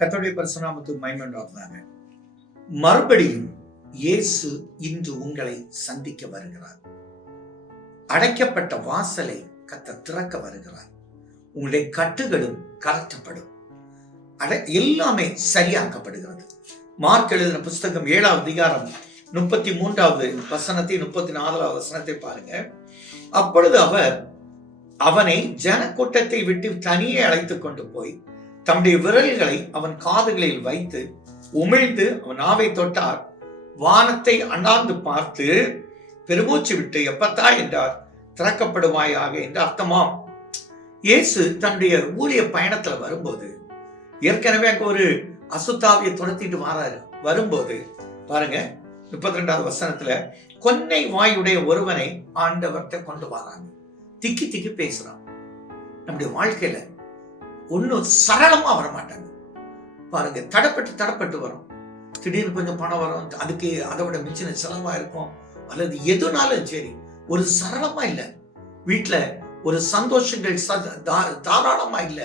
கத்தோடைய பரிசுநாமத்துக்கு மைமண்டாங்க மறுபடியும் இயேசு இன்று உங்களை சந்திக்க வருகிறார். அடைக்கப்பட்ட வாசலை கத்த திறக்க வருகிறார். உங்களுடைய கட்டுகளும் கலற்றப்படும். அட எல்லாமே சரியாக்கப்படுகிறது. மார்க் எழுதின புஸ்தகம் ஏழாவது அதிகாரம் முப்பத்தி மூன்றாவது வசனத்தை முப்பத்தி நாலாவது வசனத்தை பாருங்க. அப்பொழுது அவர் அவனை ஜனக்கூட்டத்தை விட்டு தனியே அழைத்துக் கொண்டு போய் தம்முடைய விரல்களை அவன் காதுகளில் வைத்து உமிழ்ந்து அவன் நாவை தொட்டார். வானத்தை அண்ணாந்து பார்த்து பெருமூச்சு விட்டு எப்பத்தா? என்றார். திறக்கப்படுவாயாக என்று அர்த்தமாம். இயேசு தன்னுடைய ஊழிய பயணத்துல வரும்போது ஏற்கனவே அங்க ஒரு அசுத்தாவியை துரத்திட்டு வராரு. வரும்போது பாருங்க முப்பத்தி ரெண்டாவது வசனத்துல கொன்னை வாயுடைய ஒருவனை ஆண்டவர்கிட்ட கொண்டு வராங்க. திக்கி திக்கி பேசுறான். நம்முடைய வாழ்க்கையில ஒன்றும் சரளமா வர மாட்டாங்க பாருங்க தடப்பட்டு தடப்பட்டு வரும். திடீர்னு கொஞ்சம் பணம் வரும். அதுக்கு அதை விட மிச்சின செலவாக இருக்கும். அல்லது எதுனாலும் சரி ஒரு சரளமா இல்லை. வீட்டுல ஒரு சந்தோஷங்கள் சத- தா- தாராளமா இல்லை.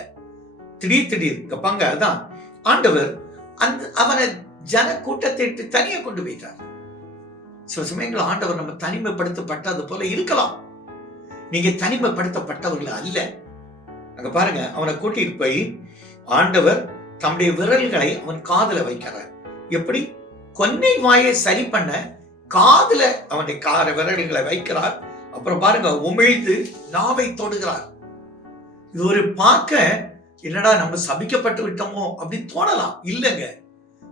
திடீர் திடீர் கப்பாங்க அதான் ஆண்டவர் அந்த அவனை ஜன கூட்டத்தை விட்டு தனியே கொண்டு போயிட்டார். சில சமயங்கள் ஆண்டவர் நம்ம தனிமைப்படுத்தப்பட்டது போல இருக்கலாம். நீங்க தனிமைப்படுத்தப்பட்டவர்கள் அல்ல. அங்க பாருங்க அவனை கூட்டிட்டு போய் ஆண்டவர் தம்முடைய விரல்களை அவன் காதுல வைக்கிறார். எப்படி? கொன்னை வாயை சரி பண்ண காதுல அவனுடைய கார விரல்களை வைக்கிறார். அப்புறம் பாருங்க உமிழ்ந்து நாவை தொடுகிறார். இது ஒரு பார்க்க என்னடா நம்ம சபிக்கப்பட்டு விட்டோமோ அப்படின்னு தோணலாம். இல்லைங்க.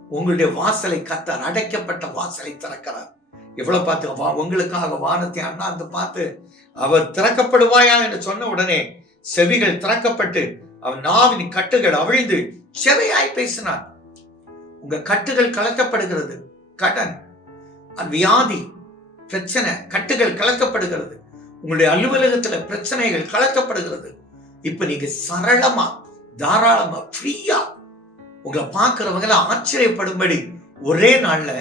உங்களுடைய வாசலை கத்தார் அடைக்கப்பட்ட வாசலை திறக்கிறார். எவ்வளவு பார்த்து வா உங்களுக்காக வானத்தை அண்ணா அந்த பார்த்து அவர் திறக்கப்படுவாயா? என்று சொன்ன உடனே செவிகள் திறக்கப்பட்டு அவன் நாவின் கட்டுகள் அவிழ்ந்து செவையாய் பேசினார் உங்க கட்டுகள் கலக்கப்படுகிறது. கடன் வியாதி பிரச்சனை கட்டுகள் கலக்கப்படுகிறது. உங்களுடைய அலுவலகத்துல பிரச்சனைகள் கலக்கப்படுகிறது. இப்ப நீங்க சரளமா தாராளமா ஃப்ரீயா உங்களை பார்க்கிறவங்கள ஆச்சரியப்படும்படி ஒரே நாள்ல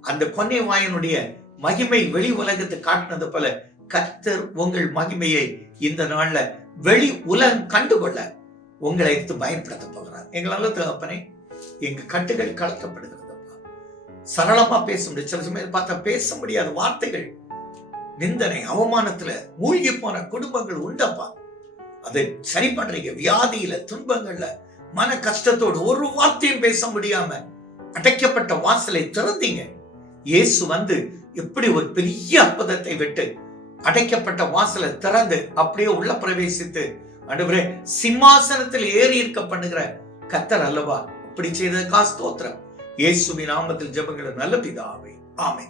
அந்த கொன்னை வாயனுடைய மகிமை வெளி உலகத்தை காட்டினது போல கர்த்தர் உங்கள் மகிமையை இந்த நாள்ல வெளி உலகம் கண்டுகொள்ள உங்களை எடுத்து பயன்படுத்த போகிறார். எங்களால தகப்பனே எங்க கட்டுகள் கலக்கப்படுகிறது சரளமா பேச முடியும் சில சமயம் பார்த்தா பேச முடியாத வார்த்தைகள் நிந்தனை அவமானத்துல மூழ்கி போன குடும்பங்கள் உண்டப்பா. அதை சரி பண்றீங்க. வியாதியில துன்பங்கள்ல மன கஷ்டத்தோடு ஒரு வார்த்தையும் பேச முடியாம அடைக்கப்பட்ட வாசலை திறந்தீங்க. இயேசு வந்து எப்படி ஒரு பெரிய அற்புதத்தை விட்டு அடைக்கப்பட்ட வாசலை திறந்து அப்படியே உள்ள பிரவேசித்து ஆண்டவரே சிம்மாசனத்தில் ஏறி இருக்க பண்ணுகிற கத்தர் அல்லவா? அப்படி செய்ததுக்கா ஸ்தோத்திரம். இயேசுவின் நாமத்தில் ஜெபங்களை நல்ல பிதாவே. ஆமை